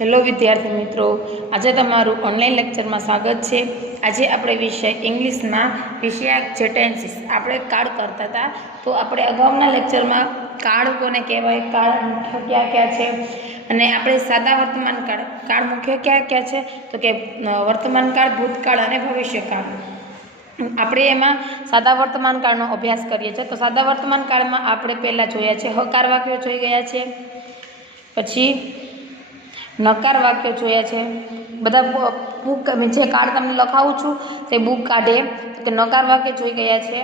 Hello વિદ્યાર્થી મિત્રો, આજે તમારું ઓનલાઈન લેક્ચરમાં સ્વાગત છે। આજે આપણે વિષય ઇંગ્લિશમાં વિષયાક સેન્ટેન્સીસ આપણે કાર્ડ કરતા હતા। તો આપણે અગાઉના લેક્ચરમાં કાર્ડ કોને કહેવાય, કાર્ડ મુખ્ય ક્યાં ક્યાં છે, અને આપણે સાદા વર્તમાન કાર્ડ મુખ્ય ક્યાં ક્યાં છે, તો કે વર્તમાન કાળ, ભૂતકાળ અને ભવિષ્યકાળ। આપણે એમાં સાદા વર્તમાન કાળનો અભ્યાસ કરીએ છીએ। તો સાદા વર્તમાન કાળમાં આપણે પહેલાં જોયા છે હકાર વાક્યો જોઈ ગયા છે, પછી નકાર વાક્યો જોયા છે। બધા બુક જે કાર્ડ તમને લખાવું છું તે બુક કાઢે કે નકાર વાક્ય જોઈ ગયા છે।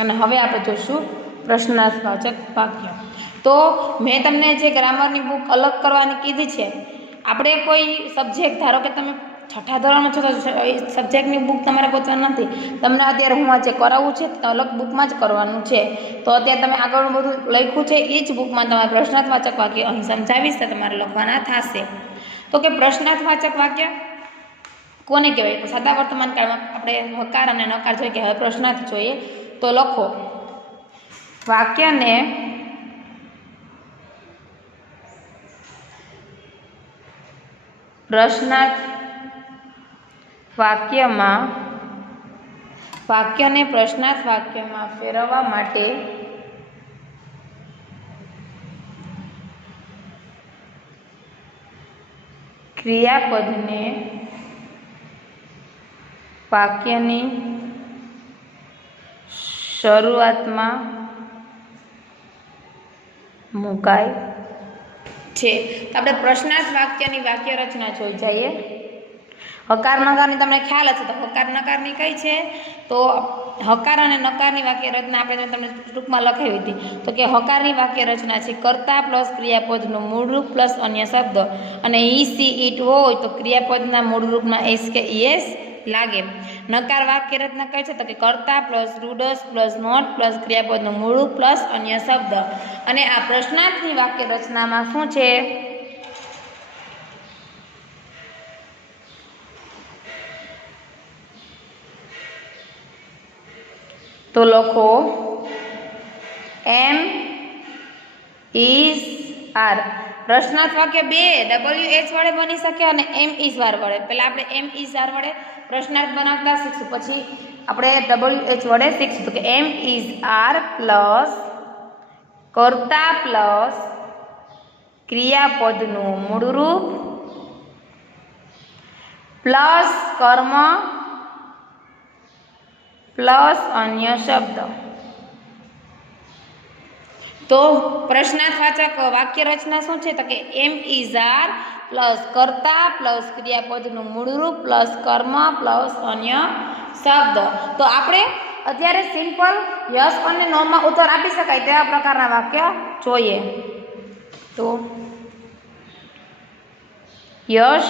અને હવે આપણે જોઈશું પ્રશ્નાર્થવાચક વાક્ય। તો મેં તમને જે ગ્રામરની બુક અલગ કરવાની કીધી છે, આપણે કોઈ સબ્જેક્ટ, ધારો કે તમે છઠ્ઠા ધોરણમાં છો તો સબ્જેક્ટની બુક તમારે ગોતવાની નથી, તમને અત્યારે હું આ જે કરાવું છે તો અલગ બુકમાં જ કરવાનું છે। તો અત્યારે તમે આગળ બધું લખ્યું છે એ જ બુકમાં તમારે પ્રશ્નાર્થવાચક વાક્ય અહીં સમજાવીશ તો તમારે લખવાના થશે। તો કે પ્રશ્નાર્થવાચક વાક્ય કોને કહેવાય? તો સાદા વર્તમાન કાળમાં આપણે હકાર અને નકાર જોઈએ કે હવે પ્રશ્નાર્થ જોઈએ। તો લખો વાક્યને પ્રશ્નાર્થ વાક્યને પ્રશ્નાર્થ વાક્યમાં ફેરવવા માટે ક્રિયાપદને વાક્યની શરૂઆતમાં મુકાય છે। તો આપણે પ્રશ્નાર્થ વાક્યની વાક્ય રચના જોઈ જઈએ। હકાર નકારની તમને ખ્યાલ હશે, તો હકાર નકારની કઈ છે? તો હકાર અને નકારની વાક્ય રચના આપણે તમને ટૂંકમાં લખાવી હતી। તો કે હકારની વાક્ય રચના છે કર્તા પ્લસ ક્રિયાપદનું મૂળરૂપ પ્લસ અન્ય શબ્દ, અને ઈ સી ઈટ હોય તો ક્રિયાપદના મૂળરૂપના એસ કે ઈએસ લાગે। નકાર વાક્ય રચના કઈ છે? તો કે કર્તા plus does plus not plus ક્રિયાપદનું મૂળરૂપ પ્લસ અન્ય શબ્દ। અને આ પ્રશ્નાર્થની વાક્ય રચનામાં શું છે? તો લખો એમ ઇઝ આર। પ્રશ્નાર્થ વાક્ય બે WH વડે બની શકે અને એમ ઇઝ આર વડે। પહેલા આપણે એમ ઇઝ આર વડે પ્રશ્નાર્થ બનાવતા શીખશું, પછી આપણે WH વડે શીખશું। તો કે એમ ઇઝ આર પ્લસ કર્તા પ્લસ ક્રિયાપદનું મૂળરૂપ પ્લસ કર્મ પ્લસ અન્ય શબ્દ। તો પ્રશ્નાર્થવાચક વાક્ય રચના શું છે? તો કે એમ ઇઝ આર પ્લસ કર્તા પ્લસ ક્રિયાપદનું મૂળરૂપ પ્લસ કર્મ પ્લસ અન્ય શબ્દ। તો આપણે અત્યારે સિમ્પલ યસ અને નો માં ઉત્તર આપી શકાય તેવા પ્રકારના વાક્ય જોઈએ। તો યસ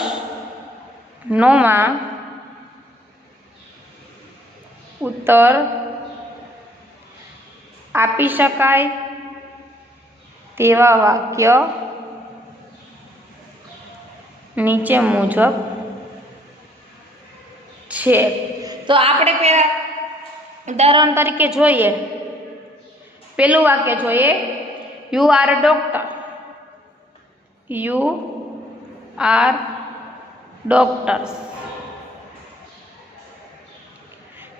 નો માં ઉત્તર આપી શકાય તેવા વાક્ય નીચે મુજબ છે। તો આપણે પહેલા ઉદાહરણ તરીકે જોઈએ, પેલું વાક્ય જોઈએ, you are a doctor. You are doctors.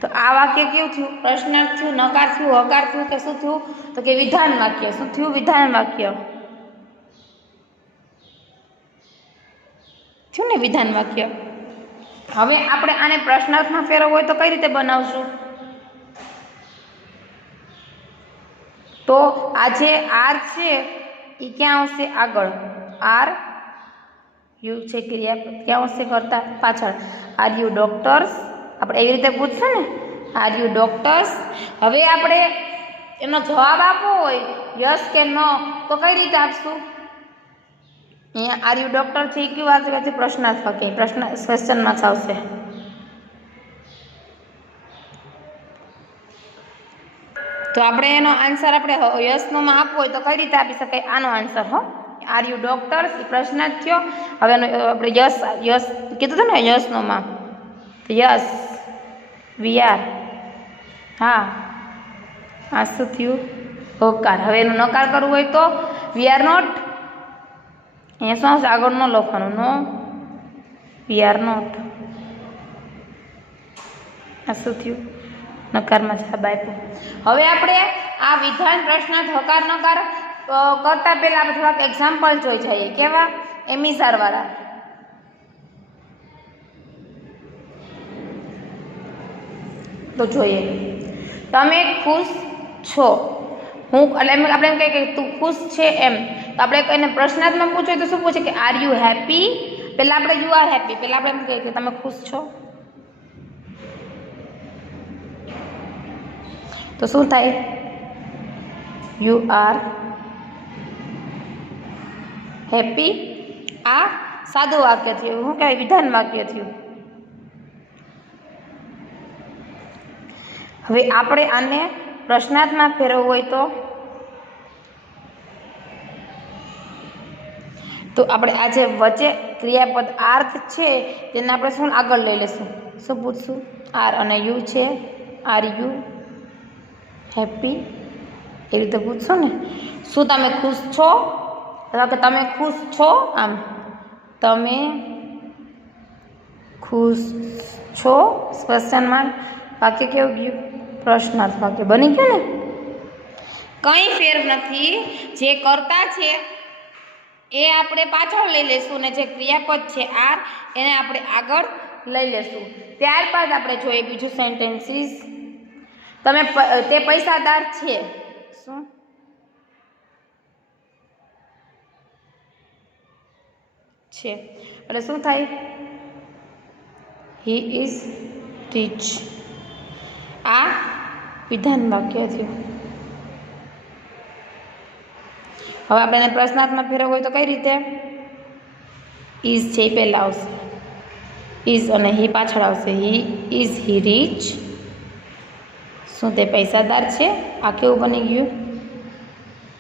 તો આ વાક્ય કેવું થયું? પ્રશ્નાર્થ થયું, નકાર થયું, હકાર થયું કે શું થયું? તો કે વિધાન વાક્ય। શું થયું? વિધાન વાક્ય થયું ને, વિધાન વાક્ય। હવે આપણે આને પ્રશ્નાર્થમાં ફેરવવું હોય તો કઈ રીતે બનાવશું? તો આ જે આર છે એ ક્યાં આવશે? આગળ। આર યુ છે ક્રિયાપદ, ક્યાં આવશે? કરતા પાછળ। આર યુ ડોક્ટર્સ, આપણે એવી રીતે પૂછશે ને, આર યુ ડોક્ટર્સ। હવે આપણે એનો જવાબ આપવો હોય યસ કે નો, તો કઈ રીતે આપશું? અહીંયા આર યુ ડોક્ટર છે એ કયું આવશે? પ્રશ્નાર્થ વાક્ય, પ્રશ્ન ક્વેશ્ચનમાં આવશે। તો આપણે એનો આન્સર આપણે યસ નો માં આપવો હોય તો કઈ રીતે આપી શકાય? આનો આન્સર હો, આર યુ ડોક્ટર્સ એ પ્રશ્નાર્થ થયો। હવે આપણે યસ કીધું હતું ને યસ નો માં, તો યસ વી આર, હા આ શું થયું? હકાર। હવે એનો નકાર કરવું હોય તો વી આર નોટ અહીંયા શું આવશે? આગળ ન લખવાનું. નો વી આર નોટ. આ શું થયું? નકારમાં જવાબ આપ્યો. હવે આપણે આ વિધાન પ્રશ્નાર્થ હકાર નકાર કરતા પહેલા આપણે થોડાક એક્ઝામ્પલ જોઈ જઈએ. કેવા? એમિસાર વાળા. તો જોઈએ. તમે ખુશ છો? હું એટલે આપણે એમ કહીએ કે તું ખુશ છે એમ. તો આપણે કોઈને પ્રશ્નાર્થમાં પૂછે તો શું પૂછે કે આર યુ હેપી? પહેલાં આપણે યુ આર હેપી. પહેલાં આપણે એમ કહીએ કે તમે ખુશ છો. તો શું થાય? You are happy. આ સાદું વાક્ય થયું. શું કહેવાય? વિધાન વાક્ય થયું. હવે આપણે આને પ્રશ્નાર્થમાં ફેરવવું હોય તો આપણે આ જે વચ્ચે ક્રિયાપદ આર્થ છે તેને આપણે શું આગળ લઈ લઈશું? શું પૂછશું? આર અને યુ છે. Are you happy? એ રીતે પૂછશો ને. શું તમે ખુશ છો? અથવા કે તમે ખુશ છો? આમ તમે ખુશ છો? Question mark. વાક્ય કેવું ગયું? પ્રશ્નાર્થ વાક્ય બની ગયું ને. કંઈ ફેર નથી. જે કરતા છે એ આપણે પાછળ લઈ લેશું ને જે ક્રિયાપદ છે આર એને આપણે આગળ લઈ લેશું. ત્યારબાદ આપણે જોઈએ બીજું સેન્ટેન્સીસ. તમે તે પૈસાદાર છે. શું? છે એટલે શું થાય? He is rich. આ વિધાન વાક્ય થયું. હવે આપણે એને પ્રશ્નાર્થમાં ફેરવવું હોય તો કઈ રીતે? ઇઝ છે એ પહેલાં આવશે. ઇઝ અને હી પાછળ આવશે. Is he rich? શું તે પૈસાદાર છે? આ કેવું બની ગયું?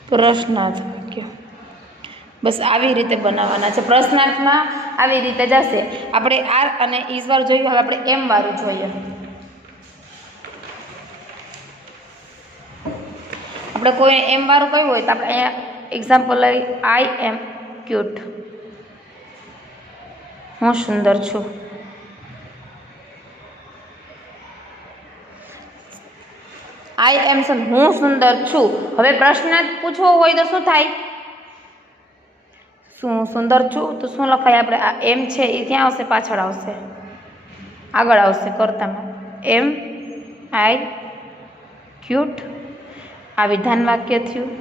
પ્રશ્નાર્થ વાક્ય. બસ આવી રીતે બનાવવાના છે. પ્રશ્નાર્થમાં આવી રીતે જશે. આપણે આર અને ઇઝ વાળું જોયું. હવે આપણે એમ વાળું જોઈએ. આપણે કોઈ એમ વાળું કહ્યું હોય તો આપણે અહીંયા એક્ઝામ્પલ લઈ. આઈ એમ ક્યુટ. હું સુંદર છું. આઈ એમ હું સુંદર છું. હવે પ્રશ્નાર્થ પૂછવો હોય તો શું થાય? શું સુંદર છું તો શું લખાય? આપણે આ એમ છે એ ક્યાં આવશે? પાછળ આવશે. આગળ આવશે કર્તામાં. એમ આઈ ક્યુટ. આ વિધાન વાક્ય થયું.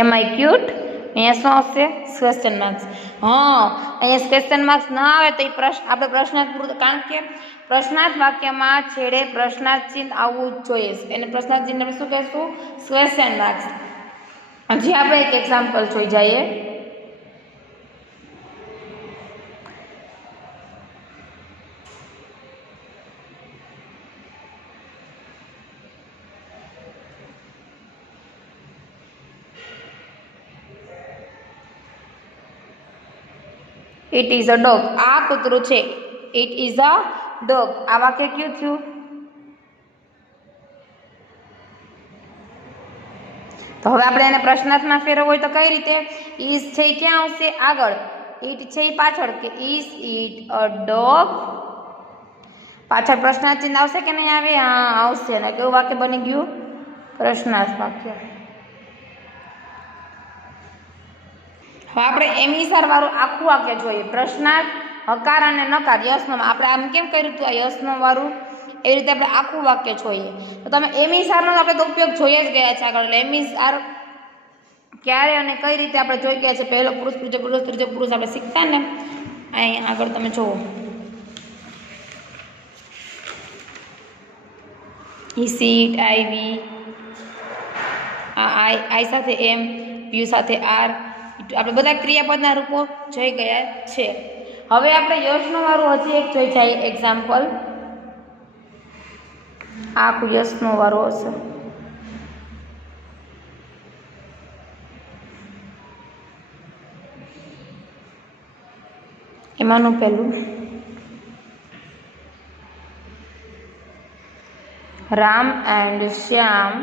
એમ આઈ ક્યુટ. અહીંયા શું આવશે? Question marks. અહીંયા ક્વેશ્ચન માર્ક્સ ના આવે તો એ પ્રશ્ન આપણે પ્રશ્નાર્થ પૂરું. કારણ કે પ્રશ્નાર્થ વાક્યમાં છેડે પ્રશ્નાર્થ ચિહ્ન આવવું જ જોઈએ. એને પ્રશ્નાર્થ ચિહ્ન આપણે શું કહેશું? Question marks. હજી આપણે એક એક્ઝામ્પલ જોઈ જઈએ. It is a dog. આ કૂતરું છે. It is a dog. આ વાક્ય કયું થયું? તો હવે આપણે એને પ્રશ્નાર્થમાં ફેરવવું હોય તો કઈ રીતે? ઇઝ છે એ ક્યાં આવશે? આગળ. ઇટ છે એ પાછળ. કે ઇઝ ઇટ અ ડોગ? પાછળ પ્રશ્નાર્થ ચિહ્ન આવશે કે નહીં આવે? હા આવશે. ને કેવું વાક્ય બની ગયું? પ્રશ્નાર્થ વાક્ય. હવે આપણે એમિસાર વાળું આખું વાક્ય જોઈએ. પ્રશ્નાર્થ, હકાર અને નકાર, યસનો. આપણે આમ કેમ કર્યું હતું? આ યસનો વાળું એવી રીતે આપણે આખું વાક્ય જોઈએ. તો તમે એમિસારનો આપણે તો ઉપયોગ જોઈ જ ગયા છે આગળ. એટલે એમિસાર ક્યારે અને કઈ રીતે આપણે જોઈ ગયા છે? પહેલો પુરુષ, બીજો પુરુષ, ત્રીજો પુરુષ આપણે શીખતા ને. અહીં આગળ તમે જુઓ. હી, સીટ, આઈ, વી. આ આઈ સાથે એમ, યુ સાથે આર. આપણે બધા ક્રિયાપદના રૂપો જોઈ ગયા છે. હવે આપણે યશનો વાળું હજી એક જોઈ જાય એક્ઝામ્પલ. આખું યશનો વાળો હશે. એમાંનું પહેલું Ram and Shyam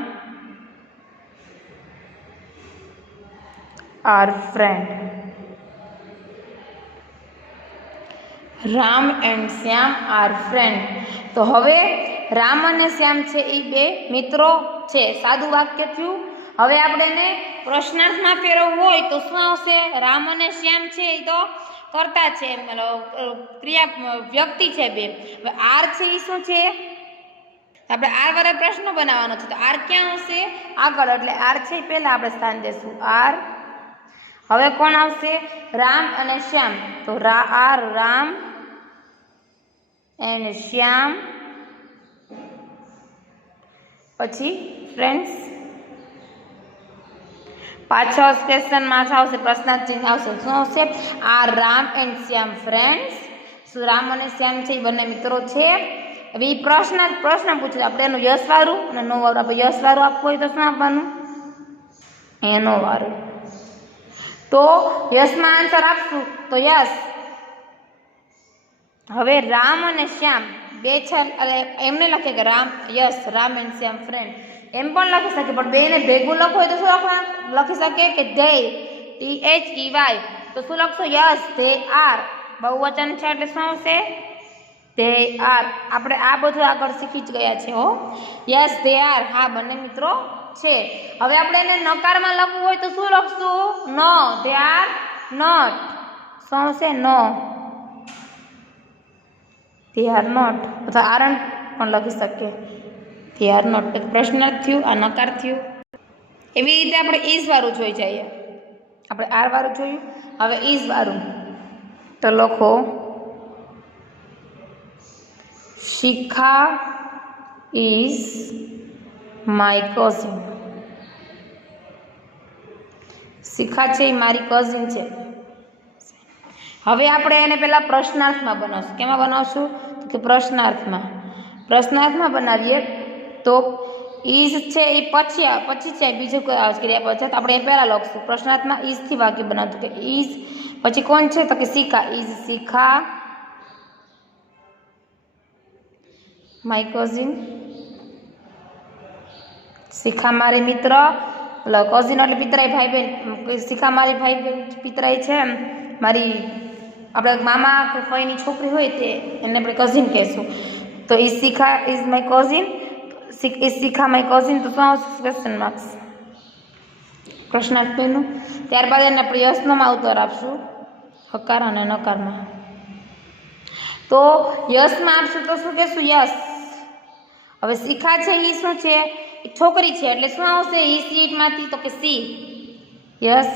are friend. Ram and Shyam are friend. તો હવે રામ અને શ્યામ છે એ બે મિત્રો છે. સાદું વાક્ય થયું. હવે આપણે એને પ્રશ્નાર્થમાં ફેરવવું હોય તો શું આવશે? રામ અને શ્યામ છે એ તો કર્તા છે, ક્રિયા વ્યક્તિ છે બે. હવે આર છે એ શું છે? આપણે આર વાળા પ્રશ્ન બનાવવાનો છે. તો આર ક્યાં આવશે? આગળ. એટલે આર છે પહેલા આપણે સ્થાન દેશું આર. હવે કોણ આવશે? રામ અને શ્યામ. તો આર રામ એન્ડ શ્યામ, પછી ફ્રેન્ડ્સ. પાછળ ક્વેશ્ચન માર્ક આવશે, પ્રશ્નાર્થ ચિહ્ન આવશે. શું આવશે? Are Ram and Shyam friends. શું રામ અને શ્યામ છે એ બંને મિત્રો છે? હવે એ પ્રશ્ન પૂછે. આપણે એનું યસ વાળું અને નો વાળું. આપણે યસ વાળું આપવું હોય તો શું આપવાનું? એનો વાળું. તો યસમાં આન્સર આપશું તો યસ. હવે રામ અને શ્યામ બે છે એટલે એમને લખે કે Ram yes Ram and Shyam friend એમ પણ લખી શકે. પણ બેને ભેગું લખવું હોય તો શું લખી શકે કે ધે, THEY. તો શું લખશો? Yes they are. બહુવચન છે એટલે શું આવશે? They are. આપણે આ બધું આગળ શીખી જ ગયા છે હો. Yes they are. હા, બંને મિત્રો છે. હવે આપણે એને નકારમાં લખવું હોય તો શું લખશું? No, they are not. શું આવશે? No, they are not. અથવા આરણ પણ લખી શકીએ. They are not. પ્રશ્નાર્થ થયું, આ નકાર થયું. એવી રીતે આપણે ઇઝ વાળું જોઈ જઈએ. આપણે આર વાળું જોયું. હવે ઇઝ વાળું તો લખો શિખા ઇઝ માય કઝિન. શિખા છે એ મારી કઝિન છે. હવે આપણે એને પહેલા પ્રશ્નાર્થમાં બનાવશું. કેમાં બનાવશું? કે પ્રશ્નાર્થમાં બનાવીએ તો ઇઝ છે એ પછી છે બીજું કોઈ ક્રિયાપદ છે તો આપણે એ પહેલાં લખશું. પ્રશ્નાર્થમાં ઇઝથી વાક્ય બનાવતું કે ઇઝ પછી કોણ છે? તો કે Shikha. Is Shikha my cousin. Shikha મારી મિત્ર. કઝિન એટલે પિતરાઈ ભાઈ બહેન. શિખા મારી ભાઈ બહેન પિતરાઈ છે. મારી આપણે મામા કે ફઈની છોકરી હોય તે એને આપણે કઝિન કહેશું. તો is Shikha is my cousin. Is Shikha my cousin. તો શું આવશે? Question marks. પ્રશ્નાર્થ બન્યું. ત્યારબાદ એને આપણે યસનોમાં ઉત્તર આપશું, હકાર અને નકારમાં. તો યસમાં આપશું તો શું કહેશું? યસ. હવે શિખા છે એ શું છે? એ છોકરી છે એટલે શું આવશે? ઈ સીટમાંથી તો કે સી. Yes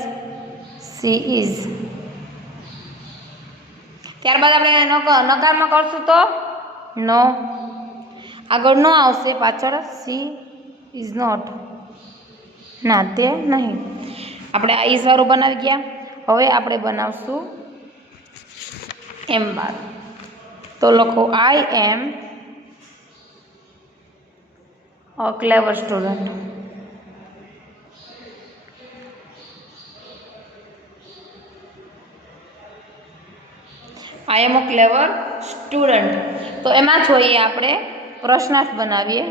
she is. ત્યારબાદ આપણે નકારમાં કરશું તો નો. આગળ નો આવશે, પાછળ સી ઇઝ નોટ. ના, તે નહીં. આપણે આ ઇઝ વાળું બનાવી ગયા. હવે આપણે બનાવશું એમ વાળું. તો લખો આઈ am a clever student. I am a clever student. તો એમાં જોઈએ આપણે પ્રશ્નાર્થ બનાવીએ.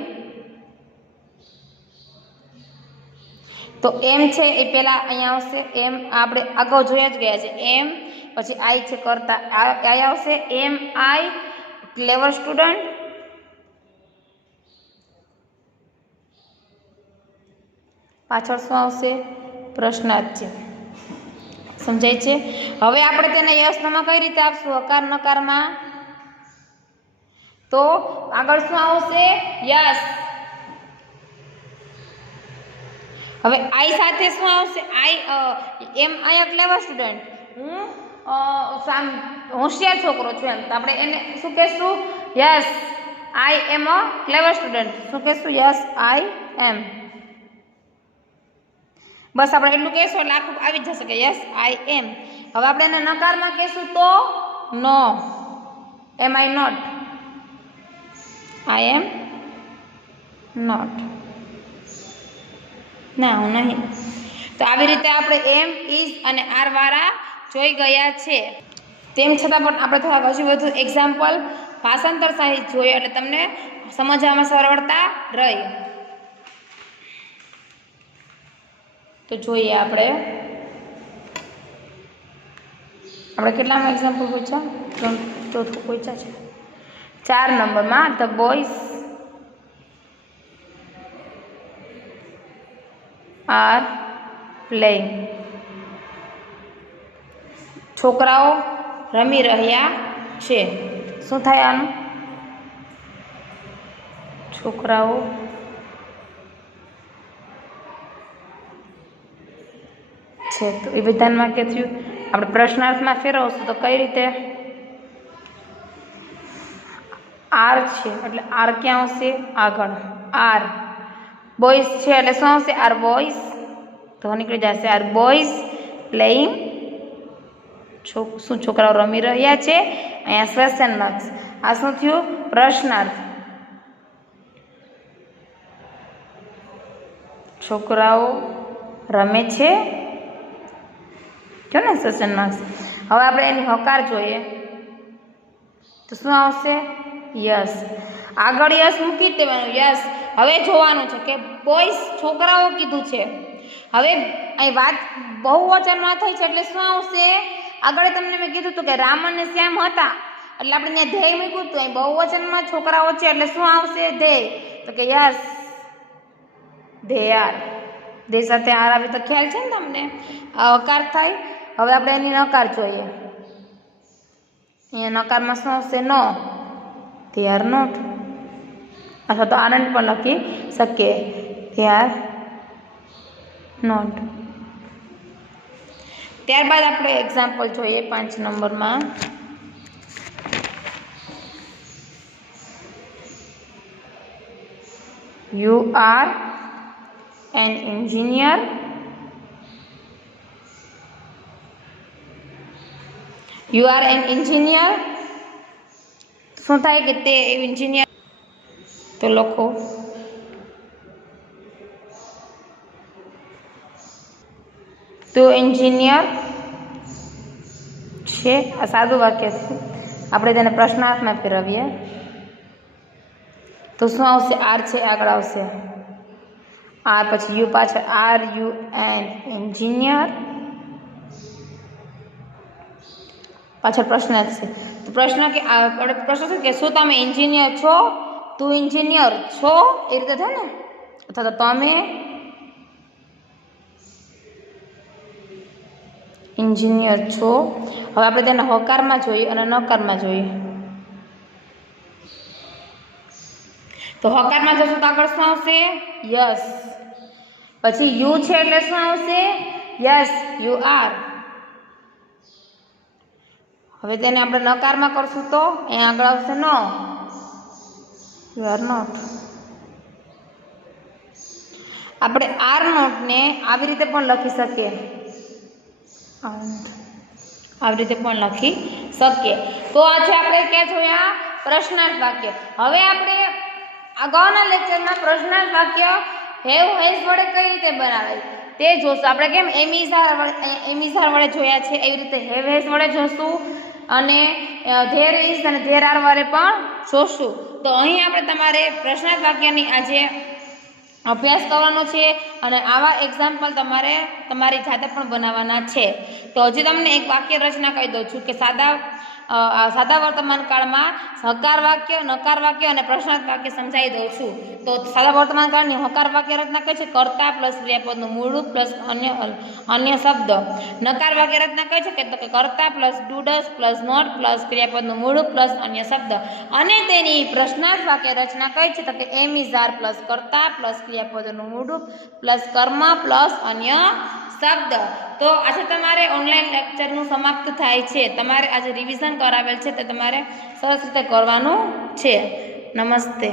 તો એમ છે એ પહેલાં અહીંયા આવશે. એમ આપણે અગાઉ જોયા જ ગયા છે. એમ પછી આઈ છે કરતા આઈ આવશે. એમ આઈ ક્લેવર સ્ટુડન્ટ. પાછળ શું આવશે? પ્રશ્નાર્થ છે. સમજાય છે? હવે આપણે તેને યસનામાં કઈ રીતે આપશું? હકાર નકારમાં. તો આગળ શું આવશે? યસ. હવે આઈ સાથે શું આવશે? આઈ એમ આઈ ક્લેવર સ્ટુડન્ટ. હું હોશિયાર છોકરો છું એમ. તો આપણે એને શું કહેશું? Yes I am a clever student. શું કહેશું? યસ આઈ એમ. બસ આપણે એટલું કહેશું એટલે આખું આવી જ જશે કે યસ આઈ એમ. હવે આપણે એને નકારમાં કહેશું તો નો. એમ આઈ નોટ. I am not. ના, હું નહીં. તો આવી રીતે આપણે એમ, ઇઝ અને આર વાળા જોઈ ગયા છે. તેમ છતાં પણ આપણે થોડાક હજુ વધુ એક્ઝામ્પલ ભાષાંતર સહિત જોઈએ એટલે તમને સમજવામાં સરળતા રહી. તો જોઈએ આપણે કેટલામાં એક્ઝામ્પલ પૂછ્યા? 3 પૂછ્યા છે. 4 નંબરમાં ધ બોયઝ આર પ્લેઇંગ. છોકરાઓ રમી રહ્યા છે. શું થાય આનું? છોકરાઓ છે. તો એ વિધાનમાં કે થયું આપણે પ્રશ્નાર્થમાં ફેરવશું તો કઈ રીતે? આર છે એટલે આર ક્યાં આવશે? આગળ. આર બોયઝ છે એટલે શું આવશે? Are boys. તો નીકળી જશે આર બોયઝ પ્લેઇંગ. શું છોકરાઓ રમી રહ્યા છે? અહીંયા ક્વેશ્ચન માર્ક્સ. આ શું થયું? પ્રશ્નાર્થ. છોકરાઓ રમે છે જો ને ક્વેશ્ચન માર્ક્સ. હવે આપણે એની હકાર જોઈએ તો શું આવશે? યસ. આગળ યસ મૂકી દેવાનું. યસ. હવે જોવાનું છે કે બોયઝ છોકરાઓ કીધું છે. હવે અહીં વાત બહુવચનમાં થઈ છે એટલે શું આવશે? આગળ તમને મેં કીધું હતું કે રામ અને શ્યામ હતા એટલે આપણે ત્યાં ધ્યેય મૂક્યું હતું. અહીં બહુવચનમાં છોકરાઓ છે એટલે શું આવશે? ધ્યેય. તો કે યસ ધે આર. ધે સાથે આર આવે તો ખ્યાલ છે ને તમને? આ હકાર થાય. હવે આપણે એની નકાર જોઈએ. અહીંયા નકારમાં શું આવશે? નો. They are not. અથવા તો આનંદ પણ લખી શકીએ. They are not. ત્યારબાદ આપણે એક્ઝામ્પલ જોઈએ 5 નંબરમાં. You are an engineer. You are an engineer. શું થાય કે તે એન્જિનિયર. તો લખો તો એન્જિનિયર છે. આ સાદું વાક્ય છે. આપણે તેને પ્રશ્નાર્થમાં ફેરવીએ તો શું આવશે? આર છે આગળ આવશે. આર પછી યુ પાછળ. આર યુ એન એન્જિનિયર પાછળ પ્રશ્નાર્થ છે. તો પ્રશ્ન કે આપણે પ્રશ્ન છે કે શું તમે એન્જિનિયર છો? તું એન્જિનિયર છો એ રીતે થાય ને. અથવા તો તમે એન્જિનિયર છો. હવે આપણે તેને હકારમાં જોઈએ અને નકારમાં જોઈએ. તો હકારમાં જશું તો આગળ શું આવશે? યસ. પછી યુ છે એટલે શું આવશે? Yes you are. હવે તેને આપણે નકારમાં કરશું તો અહીંયા આગળ આવશે નો. You are not. આપણે આર નોટને આવી રીતે પણ લખી શકીએ. આવી રીતે પણ લખી શકીએ. તો આજે આપણે ક્યાં જોયા? પ્રશ્નાર્થ વાક્ય. હવે આપણે અગાઉના લેક્ચરમાં પ્રશ્નાર્થ વાક્ય હેવ હેઝ વડે કઈ રીતે બનાવાય તે જોશું. આપણે કેમ એમિઝાર વડે જોયા છે એવી રીતે હેવ હેઝ વડે જોશું અને ધેર ઇઝ અને ધેર આર વડે પણ જોશું. તો અહીં આપણે તમારે પ્રશ્નાર્થ વાક્યની આજે અભ્યાસ કરવાનો છે અને આવા એક્ઝામ્પલ તમારે તમારી જાતે પણ બનાવવાના છે. તો હજી તમને એક વાક્ય રચના કહી દઉં છું કે સાદા વર્તમાન કાળમાં હકાર વાક્ય, નકાર વાક્ય અને પ્રશ્નાર્થ વાક્ય સમજાવી દઉં છું. તો સાદા વર્તમાન કાળની હકાર વાક્ય રચના કઈ છે? કર્તા પ્લસ ક્રિયાપદનું મૂળરૂપ પ્લસ અન્ય શબ્દ. નકાર વાક્ય રચના કઈ છે કે કર્તા plus does plus not plus ક્રિયાપદનું મૂળરૂપ પ્લસ અન્ય શબ્દ. અને તેની પ્રશ્નાર્થ વાક્ય રચના કઈ છે તો કે એમ ઇઝ આર પ્લસ કર્તા પ્લસ ક્રિયાપદનું મૂળરૂપ પ્લસ કર્મ પ્લસ અન્ય શબ્દ. તો આજે તમારે ઓનલાઈન લેક્ચરનું સમાપ્ત થાય છે. તમારે આજે રિવિઝન કરાવેલ છે તે તમારે સરસ રીતે કરવાનું છે. નમસ્તે.